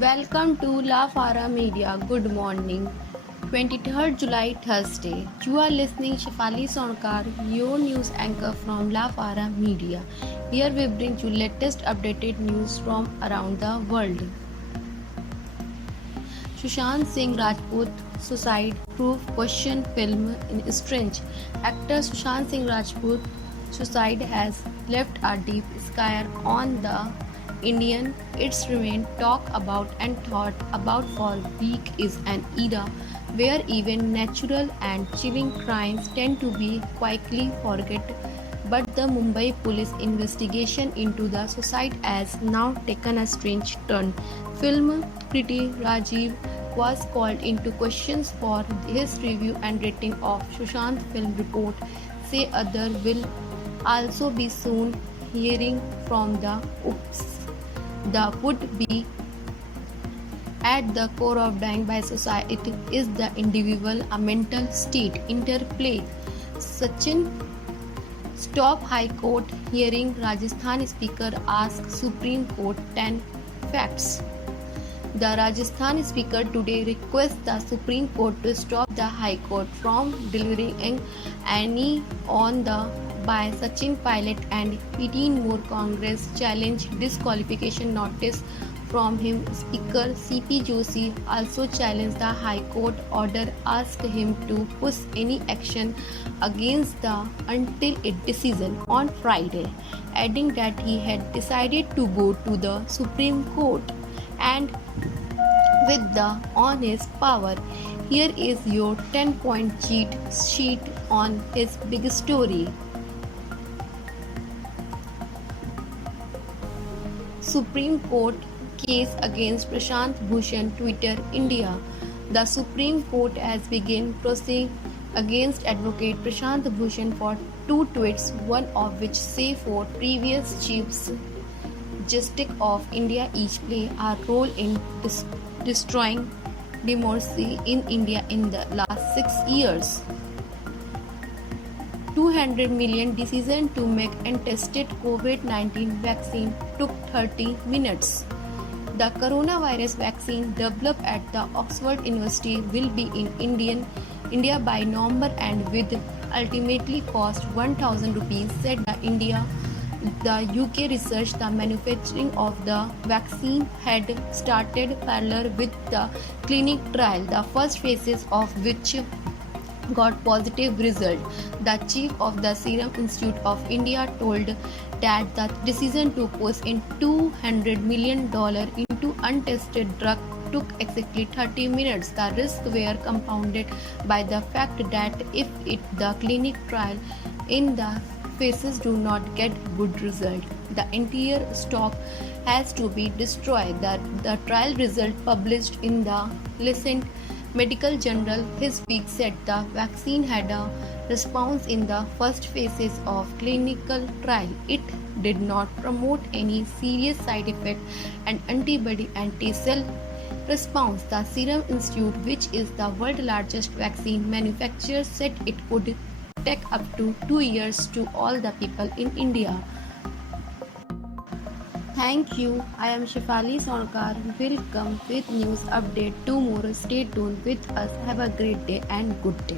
Welcome to La Fara Media. Good morning. 23rd July, Thursday. You are listening Shefali Sonkar, your news anchor from La Fara Media. Here we bring you latest updated news from around the world. Sushant Singh Rajput suicide proof question film in strange. Actor Sushant Singh Rajput suicide has left a deep scar on the Indian. It's remained talked about and thought about for weeks. Is an era where even natural and chilling crimes tend to be quickly forgotten. But the Mumbai police investigation into the suicide has now taken a strange turn. Film critic Rajiv was called into questions for his review and rating of Sushant film report. Say other will also be soon hearing from the oops. The would be at the core of dying by society is the individual, a mental state interplay. Sachin stop High Court hearing. Rajasthan Speaker asks Supreme Court 10 facts. The Rajasthan Speaker today requests the Supreme Court to stop the High Court from delivering any on the by Sachin Pilot and 18 more Congress challenge disqualification notice from him. Speaker C.P. Joshi also challenged the High Court order, asked him to push any action against the until its decision on Friday, adding that he had decided to go to the Supreme Court and with the on his power. Here is your 10-point cheat sheet on his big story. Supreme Court case against Prashant Bhushan, Twitter, India. The Supreme Court has begun proceedings against advocate Prashant Bhushan for two tweets, one of which say four previous chiefs Justice of India each play a role in destroying democracy in India in the last 6 years. 200 million decision to make and tested COVID-19 vaccine took 30 minutes. The coronavirus vaccine developed at the Oxford University will be in India by November and will ultimately cost 1,000 rupees, said the UK research. The manufacturing of the vaccine had started parallel with the clinic trial, the first phases of which got positive result. The chief of the Serum Institute of India told that the decision to push in $200 million into untested drug took exactly 30 minutes. The risks were compounded by the fact that if the clinic trial in the phases do not get good result, the entire stock has to be destroyed. The trial result published in the Lancet Medical Journal this week said the vaccine had a response in the first phases of clinical trial. It did not promote any serious side effect and antibody anti-cell response. The Serum Institute, which is the world's largest vaccine manufacturer, said it could take up to 2 years to all the people in India. Thank you. I am Shefali Sonkar. Will come with news update tomorrow. Stay tuned with us. Have a great day and good day.